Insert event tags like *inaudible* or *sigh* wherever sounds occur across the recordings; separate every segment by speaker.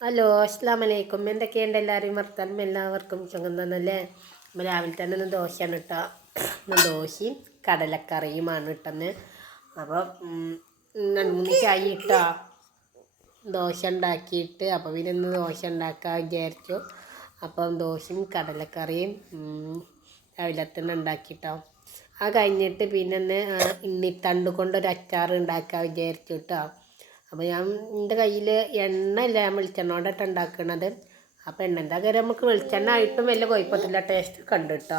Speaker 1: Hello അസ്സാം വലൈക്കും എന്തൊക്കെയുണ്ട് എല്ലാവരും വർത്താനം? എല്ലാവർക്കും സുഖം തന്നല്ലേ നമ്മൾ രാവിലെ തന്നെ ഒന്ന് ദോശയാണ് കേട്ടോ. ദോശയും കടലക്കറിയുമാണ് ഇട്ടെന്ന് അപ്പോൾ രണ്ട് മൂന്ന് ചായ ഇട്ടോ? ദോശ ഉണ്ടാക്കിയിട്ട് അപ്പോൾ പിന്നെ ഇന്ന് ദോശ ഉണ്ടാക്കാൻ വിചാരിച്ചു. അപ്പം ദോശയും കടലക്കറിയും രാവിലെ തന്നെ ഉണ്ടാക്കിയിട്ടോ ആ കഴിഞ്ഞിട്ട് പിന്നെ ഒന്ന് ഇന്നിത്തണ്ട് കൊണ്ടൊരു അച്ചാർ ഉണ്ടാക്കാൻ വിചാരിച്ചു കേട്ടോ. അപ്പോൾ ഞാൻ എന്റെ കയ്യിൽ എണ്ണ ഇല്ല ഞാൻ വെളിച്ചെണ്ണ കൊണ്ടിട്ട് ഉണ്ടാക്കുന്നത് അപ്പോൾ എണ്ണന്റെ കാര്യം നമുക്ക് വെളിച്ചെണ്ണ ആയിട്ടും വലിയ കുഴപ്പത്തില്ല. ടേസ്റ്റ് കണ്ടു കേട്ടോ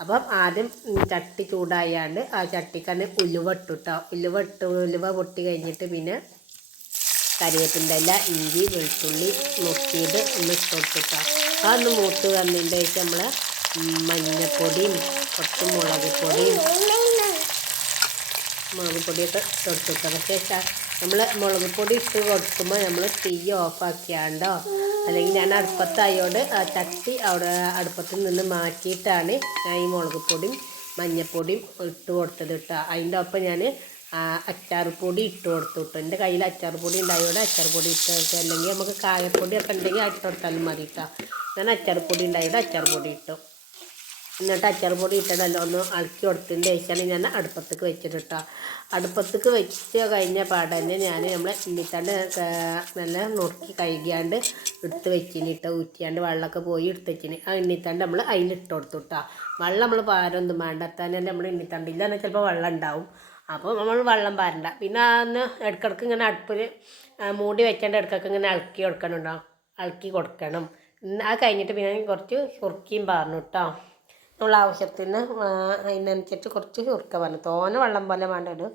Speaker 1: അപ്പം ആദ്യം ചട്ടി ചൂടായാണ്ട് ആ ചട്ടിക്ക് തന്നെ ഉലുവ ഇട്ടു കേട്ടോ ഉലുവ ഇട്ട് ഉലുവ പൊട്ടി കഴിഞ്ഞിട്ട് പിന്നെ കരിവേപ്പിന്റെ ഇല ഇഞ്ചി വെളുത്തുള്ളി മുക്കിയത് ഒന്ന് ഇട്ട് കൊടുത്തിട്ടോ അതൊന്ന് മൂത്ത് വന്നതിന്റെ ശേഷം നമ്മൾ മഞ്ഞപ്പൊടിയും കുറച്ച് മുളക് പൊടിയും മുളക് പൊടിയൊക്കെ ഇട്ട് കൊടുത്തിട്ടോ പക്ഷേ നമ്മൾ മുളക് പൊടി ഇട്ട് കൊടുക്കുമ്പോൾ നമ്മൾ തീ ഓഫാക്കിയാണ്ടോ? അല്ലെങ്കിൽ ഞാൻ അടുപ്പത്തായോണ്ട് ആ ചട്ടി അവിടെ അടുപ്പത്തിൽ നിന്ന് മാറ്റിയിട്ടാണ് ഞാൻ ഈ മുളക് പൊടിയും മഞ്ഞപ്പൊടിയും ഇട്ട് കൊടുത്തത് കേട്ടോ. അതിന്റെ ഒപ്പം ഞാൻ അച്ചാർ ഇട്ട് കൊടുത്തു കേട്ടോ. എന്റെ കയ്യിൽ അച്ചാർ പൊടി ഉണ്ടായതുകൊണ്ട് അച്ചാർ ഇട്ട് അല്ലെങ്കിൽ നമുക്ക് കായപ്പൊടി ഒക്കെ ഉണ്ടെങ്കിൽ ഇട്ട് കൊടുത്താലും മതി കേട്ടോ. ഞാൻ അച്ചാർ പൊടി ഉണ്ടായതുകൊണ്ട് അച്ചാർ ഇട്ടു. എന്നിട്ട് അച്ചാർ പൊടി ഇട്ടതല്ല ഒന്ന് ഇളക്കി കൊടുത്തതിന്റെ ശേഷമാണ് ഞാൻ അടുപ്പത്തേക്ക് വെച്ചിട്ട് കേട്ടോ. അടുപ്പത്തേക്ക് വെച്ച് കഴിഞ്ഞ പാടന്നെ ഞാൻ നമ്മളെ ഇല്ലിത്തണ്ട് നല്ല നുറുക്കി കഴുകിയാണ്ട് എടുത്ത് വെച്ചിന് ഇട്ട് ഊറ്റിയാണ്ട് വെള്ളമൊക്കെ പോയി എടുത്ത് വെച്ചിന്. ആ ഇണ്ണിത്തണ്ട് നമ്മൾ അതിലിട്ട് കൊടുത്തു വെള്ളം നമ്മൾ പാരൊന്നും വേണ്ട. തന്നെ നമ്മൾ ഇണ്ണിത്തണ്ട് ഇല്ലാന്ന് ചിലപ്പോൾ വെള്ളം ഉണ്ടാവും. അപ്പോൾ നമ്മൾ വെള്ളം പാരണ്ട. പിന്നെ അന്ന് ഇടക്കിടക്ക് ഇങ്ങനെ അടുപ്പിൽ മൂടി വെക്കേണ്ട ഇടക്കൊക്കെ ഇങ്ങനെ ഇളക്കി കൊടുക്കണുണ്ടോ? ഇളക്കി കൊടുക്കണം. ആ കഴിഞ്ഞിട്ട് പിന്നെ കുറച്ച് സുർക്കിയും പാർന്നു കേട്ടോ. നമ്മൾ ആവശ്യത്തിന് അതിനനുസരിച്ച് കുറച്ച് ചുരുക്ക വേണം തോനെ വെള്ളം പോലെ വേണ്ട ഒരു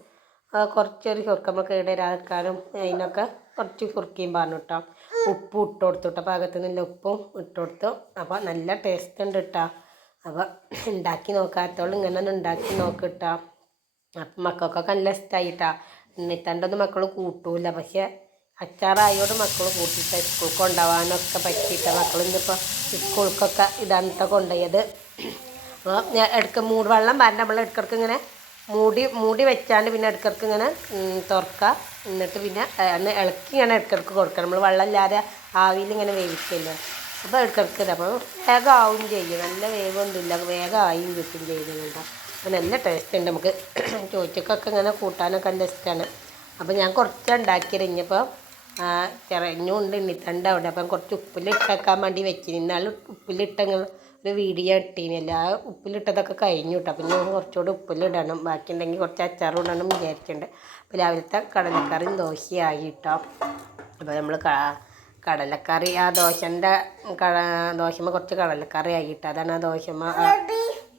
Speaker 1: കുറച്ചൊരു ചുരുക്ക നമ്മൾ കേടുവരാതെക്കാനും അതിനൊക്കെ കുറച്ച് ചുരുക്കിയും പറഞ്ഞു കേട്ടോ. ഉപ്പും ഇട്ട് കൊടുത്തു കേട്ടോ. പാകത്തിനുള്ള ഉപ്പും ഇട്ട് കൊടുത്തു. അപ്പോൾ നല്ല ടേസ്റ്റ് ഉണ്ട് കേട്ടോ. അപ്പോൾ ഉണ്ടാക്കി നോക്കാത്തോളം ഇങ്ങനെ ഉണ്ടാക്കി നോക്കിട്ടാ അപ്പം മക്കൾക്കൊക്കെ നല്ല ഇഷ്ടമായിട്ടാ എന്നിട്ടണ്ടൊന്നും മക്കൾ കൂട്ടൂല. പക്ഷെ അച്ചാറായോട് മക്കൾ കൂട്ടിയിട്ട് സ്കൂൾ കൊണ്ടുപോകാനൊക്കെ പറ്റിയിട്ട് മക്കൾ ഇന്നിപ്പോൾ സ്കൂൾക്കൊക്കെ ഇതാണ് കൊണ്ടുപോയത്. അപ്പോൾ ഞാൻ ഇടയ്ക്ക് മൂട് വെള്ളം വരണ്ട നമ്മൾ ഇടയ്ക്കിടയ്ക്ക് ഇങ്ങനെ മൂടി മൂടി വെച്ചാണ്ട് പിന്നെ ഇടക്കിടക്ക് ഇങ്ങനെ തുറക്കുക എന്നിട്ട് പിന്നെ ഒന്ന് ഇളക്കി ഇങ്ങനെ ഇടക്കിടക്ക് കൊടുക്കണം. നമ്മൾ വെള്ളം ഇല്ലാതെ ആവിയിൽ ഇങ്ങനെ വേവിക്കില്ല. അപ്പോൾ ഇടക്കിടക്ക് ഇത് അപ്പോൾ വേഗം ആവും ചെയ്യും. നല്ല വേഗമൊന്നുമില്ല വേഗം ആയും കിട്ടും ചെയ്യുന്നുണ്ട് അപ്പോൾ നല്ല ടേസ്റ്റ് ഉണ്ട് നമുക്ക്. *clears throat* ചോറ്റക്കൊക്കെ ഇങ്ങനെ കൂട്ടാനൊക്കെ നല്ല ഇഷ്ടമാണ് അപ്പോൾ ഞാൻ കുറച്ച് ഉണ്ടാക്കിയറിഞ്ഞപ്പോൾ ചിറഞ്ഞും ഉണ്ട് അവിടെ. അപ്പം കുറച്ച് ഉപ്പിലിട്ടേക്കാൻ വേണ്ടി വെച്ചിന് ഇന്നാൾ ഒരു വീഡിയോ ഇട്ടീനല്ല ആ ഉപ്പിലിട്ടതൊക്കെ കഴിഞ്ഞു കേട്ടോ പിന്നെ ഞാൻ കുറച്ചുകൂടി ഉപ്പിലിടണം. ബാക്കി ഉണ്ടെങ്കിൽ കുറച്ച് അച്ചാറും ഇടണം വിചാരിച്ചിട്ടുണ്ട്. അപ്പോൾ രാവിലത്തെ കടലക്കറിയും ദോശയായി കേട്ടോ അപ്പോൾ നമ്മൾ കടലക്കറി ആ ദോശന്റെ കട ദോശമ്മ കുറച്ച് കടലക്കറി ആയിട്ട്. അതാണ് ആ ദോശമ്മ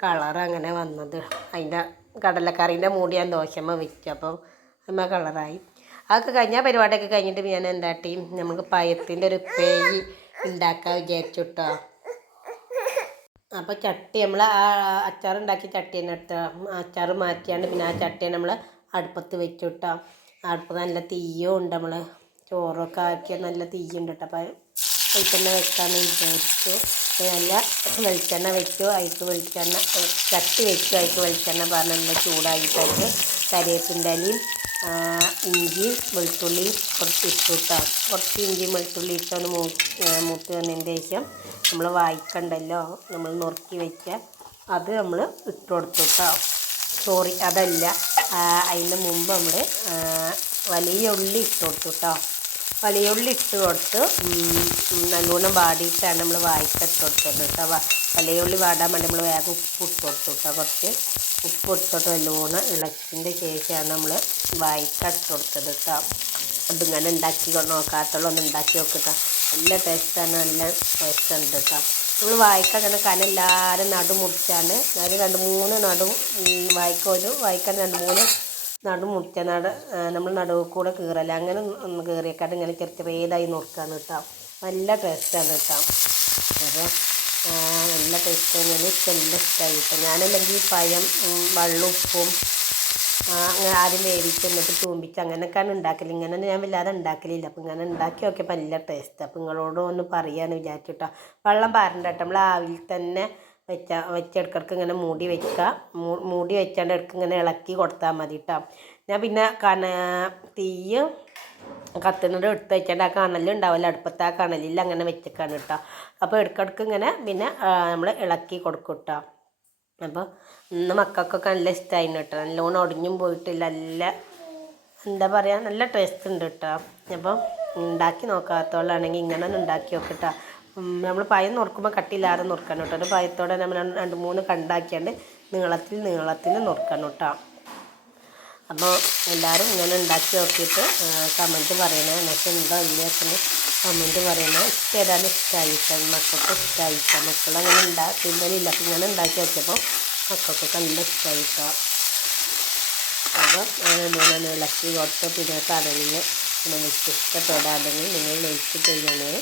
Speaker 1: കളർ അങ്ങനെ വന്നത്. അതിന്റെ കടലക്കറീന്റെ മൂടി ഞാൻ ദോശമ്മ വെച്ചു. അപ്പം അമ്മ കളറായി. അതൊക്കെ കഴിഞ്ഞ പരിപാടിയൊക്കെ കഴിഞ്ഞിട്ട് ഞാൻ എന്താട്ടി? നമുക്ക് പയത്തിന്റെ ഒരു പേയി ഉണ്ടാക്കാൻ വിചാരിച്ചു കേട്ടോ അപ്പോൾ ചട്ടി നമ്മൾ ആ അച്ചാർ ഉണ്ടാക്കി ചട്ടി തന്നെ എടുത്ത അച്ചാർ മാറ്റിയാണ്ട് പിന്നെ ആ ചട്ടി നമ്മൾ അടുപ്പത്ത് വെച്ചിട്ടാം. അടുപ്പത്ത് അടുപ്പ് നല്ല തീയും ഉണ്ട് നമ്മൾ ചോറൊക്കെ ആക്കിയ നല്ല തീയുണ്ട് കേട്ടോ. അപ്പോൾ തന്നെ വെക്കാമെന്ന് വിചാരിച്ചു. നല്ല വെളിച്ചെണ്ണ വെച്ചു. അതിക്ക് വെളിച്ചെണ്ണ ചട്ടി വെച്ചു. അതിക്ക് വെളിച്ചെണ്ണ പറഞ്ഞ നല്ല ചൂടായിട്ടായിട്ട് കരിയേപ്പിന്റെ ഇലയും ആ, വെളുത്തുള്ളി കുറച്ച് ഇട്ടു കേട്ടോ കുറച്ച് ഇഞ്ചി വെളുത്തുള്ളി ഇട്ടാണ് മൂ മൂത്ത് വന്നതിന്റെ ശേഷം നമ്മൾ വായിക്കണ്ടല്ലോ? നമ്മൾ നുറുക്കി വെച്ച അത് നമ്മൾ ഇട്ട് കൊടുത്തു കേട്ടോ. സോറി അതല്ല. അതിന് മുമ്പ് നമ്മൾ വലിയ ഉള്ളി ഇട്ട് കൊടുത്തു കേട്ടോ. വലിയ ഉള്ളി ഇട്ട് കൊടുത്ത് നല്ലോണം വാടിയിട്ടാണ് നമ്മൾ വായിക്ക ഇട്ട് കൊടുത്തത് കേട്ടോ. വലിയ ഉള്ളി വാടാൻ വേണ്ടി നമ്മൾ വേഗം ഉപ്പ് ഇട്ട് കൊടുത്തു കേട്ടോ കുറച്ച്. ഉപ്പ് ഇട്ടിട്ട് നല്ലോണം ഇളക്കിന്റെ ശേഷമാണ് നമ്മൾ വായിക്കട്ട് കൊടുത്തത് കേട്ടോ. അതിങ്ങനെ ഉണ്ടാക്കി നോക്കാത്തുള്ള ഒന്ന് ഉണ്ടാക്കി നോക്കട്ടോ നല്ല ടേസ്റ്റാണ് നല്ല ടേസ്റ്റ് ഉണ്ട് കേട്ടോ. നമ്മൾ വായിക്ക അങ്ങനെ കനെല്ലാവരും നടു മുറിച്ചാണ്. ഞാൻ രണ്ട് മൂന്ന് നടു വായിക്ക ഒരു വായിക്കാൻ രണ്ട് മൂന്ന് നടു മുറിച്ച നട നമ്മൾ നടുവ് കൂടെ കീറല. അങ്ങനെ കീറിയേക്കാട്ട് ഇങ്ങനെ ചെറിയ ചെറിയതായി നുറുക്കാണ് കേട്ടോ. നല്ല ടേസ്റ്റാണ് കേട്ടോ. അപ്പോൾ നല്ല ടേസ്റ്റ് ഞാൻ നല്ല ഇഷ്ടമായി കേട്ടോ ഞാനല്ലെങ്കിൽ പഴം വെള്ളം ഉപ്പും അങ്ങനെ ആരും വേവിച്ച് എന്നിട്ട് തൂമ്പിച്ച് അങ്ങനെയൊക്കെയാണ് ഉണ്ടാക്കൽ ഇങ്ങനെ ഞാൻ വല്ലാതെ ഉണ്ടാക്കലില്ല. അപ്പം ഇങ്ങനെ ഉണ്ടാക്കി നോക്കിയപ്പോൾ നല്ല ടേസ്റ്റ് അപ്പം നിങ്ങളോട് ഒന്ന് പറയാന്ന് വിചാരിച്ചിട്ടോ. വെള്ളം പാരണ്ട നമ്മൾ ആവിൽ തന്നെ വെച്ച വെച്ചെടുക്കിടക്ക് ഇങ്ങനെ മൂടി വെക്കുക. മൂടി വെച്ചാണ്ട് ഇടയ്ക്ക് ഇങ്ങനെ ഇളക്കി കൊടുത്താൽ മതി കേട്ടോ ഞാൻ പിന്നെ കന തീയ് കത്തുന്നത് എടുത്ത് വെച്ചാൽ ആ കണലുണ്ടാവില്ല അടുപ്പത്ത് ആ കണലിൽ അങ്ങനെ വെച്ചേക്കാണ് കേട്ടോ. അപ്പോൾ ഇടയ്ക്കിടയ്ക്ക് ഇങ്ങനെ പിന്നെ നമ്മൾ ഇളക്കി കൊടുക്കും കേട്ടോ. അപ്പോൾ ഇന്ന് മക്കൾക്കൊക്കെ നല്ല ഇഷ്ടമായിരുന്നു കേട്ടോ. നല്ലോണം ഒടിഞ്ഞും പോയിട്ടില്ല. നല്ല എന്താ പറയുക നല്ല ടേസ്റ്റ് ഉണ്ട് കേട്ടോ. അപ്പോൾ ഉണ്ടാക്കി നോക്കാത്തോളാണെങ്കിൽ ഇങ്ങനെ ഉണ്ടാക്കി നോക്കട്ടോ നമ്മൾ പയം നുറുക്കുമ്പോൾ കട്ടിയില്ലാതെ നുറുക്കണം കേട്ടോ. ഒരു പയത്തോടെ നമ്മൾ രണ്ട് മൂന്ന് കണ്ടാക്കിയാണ്ട് നീളത്തിൽ നീളത്തിൽ നുറുക്കണം കേട്ടോ. അപ്പോൾ എല്ലാവരും ഇങ്ങനെ ഉണ്ടാക്കി നോക്കിയിട്ട് കമന്റ് പറയണേ. എന്നൊക്കെ ഉണ്ടോ ഇല്ലയെന്ന് കമന്റ് പറയണേ. ഇഷ്ടം ഏതായാലും ഇഷ്ടമായിട്ടാണ് മക്കൾക്ക് ഇഷ്ടമായിട്ടാണ് മക്കളങ്ങനെ ഉണ്ടാക്കിയില്ല അപ്പം ഇങ്ങനെ ഉണ്ടാക്കി നോക്കിയപ്പോൾ മക്കൾക്കൊക്കെ നല്ല ഇഷ്ടമായിട്ടോ അപ്പോൾ ഞാൻ ഇളക്കി കൊടുത്ത് പിന്നെ പിന്നെ നിങ്ങൾക്ക് ഇഷ്ടപ്പെടാതെങ്കിൽ നിങ്ങൾ ലൈക്ക് ചെയ്യണേ